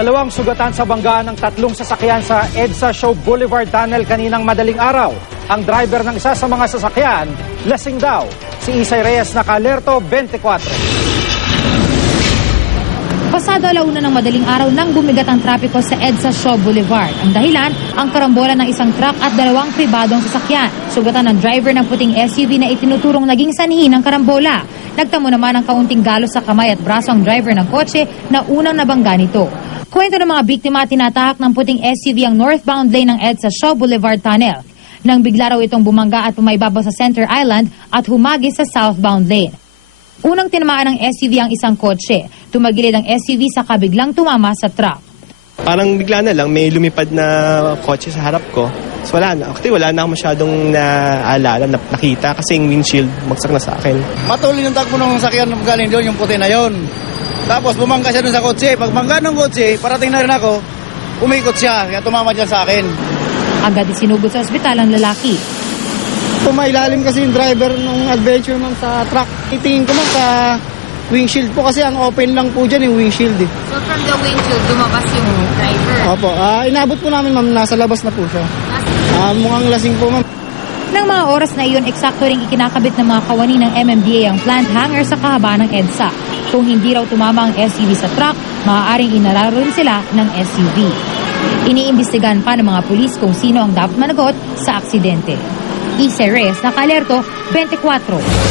Dalawang sugatan sa banggaan ng tatlong sasakyan sa EDSA Show Boulevard Tunnel kaninang madaling araw. Ang driver ng isa sa mga sasakyan, lasing daw. Si Isay Reyes naka-alerto 24. Pasado alauna ng madaling araw nang bumigat ang trapiko sa EDSA Shaw Boulevard. Ang dahilan, ang karambola ng isang truck at dalawang pribadong sasakyan. Sugatan ng driver ng puting SUV na itinuturong naging sanhi ng karambola. Nagtamo naman ng kaunting galos sa kamay at braso ang driver ng kotse na unang nabangga nito. Kwento ng mga biktima, tinatahak ng puting SUV ang northbound lane ng EDSA Shaw Boulevard Tunnel. Nang bigla raw itong bumangga at pumaibabaw sa Center Island at humagis sa southbound lane. Unang tinamaan ng SUV ang isang kotse. Tumagilid ang SUV sa kabiglang tumama sa truck. Parang bigla na lang may lumipad na kotse sa harap ko. So wala na. Actually wala na ako masyadong naalala, nakita kasi yung windshield bagsak na sa akin. Matuloy yung takbo ng sakyan galing doon, yung puti na yon. Tapos bumangga siya doon sa kotse. Pag bangga ng kotse, parating na rin ako, umikot siya. Kaya tumama dyan sa akin. Agad isinugod sa ospital ang lalaki. Pumailalim kasi yung driver ng adventure man sa truck. Itingin ko man sa windshield po kasi ang open lang po dyan yung windshield eh. So from the windshield, lumabas yung driver? Opo, inabot po namin ma'am, nasa labas na po siya. Mukhang lasing po ma'am. Nang mga oras na iyon, eksakto ring ikinakabit ng mga kawani ng MMDA ang plant hanger sa kahabaan ng EDSA. Kung hindi raw tumama ang SUV sa truck, maaaring inararo rin sila ng SUV. Iniimbestigahan pa ng mga pulis kung sino ang dapat managot sa aksidente. Isay Reyes, naka-alerto 24.